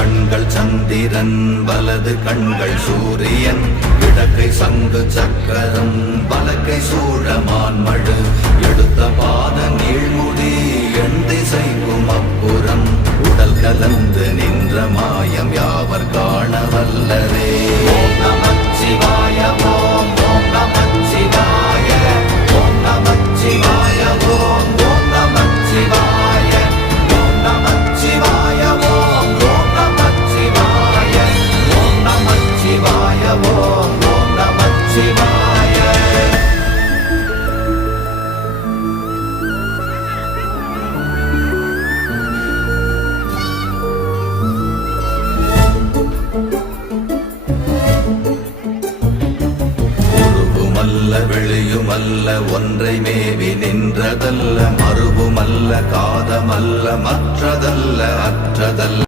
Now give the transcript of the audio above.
கண்கள் சந்திரன் வலது கண்கள் சூரியன் இடக்கை சங்கு சக்கரம் வலக்கை சூழமான் மழு எடுத்த பாத நீழ்முடி எண் திசைக்கும் அப்புறம் உடல் கலந்து நின்ற மாயம் யாவர் காண வல்லரே. ஓம் நமச்சிவாய ஓம் ஓம் நமச்சிவாய ஓம் நமச்சிவாய ஓம் ஓம் நமச்சிவாய ஓம் நமச்சிவாய ஓம் ஓம் நமச்சிவாய ஓம் நமச்சிவாய ஓம் ஓம் நமச்சிவாய. வெளியுமல்ல ஒன்றை மேவி நின்றதல்ல மறுவுமல்ல காதமல்ல மற்றதல்ல அற்றதல்ல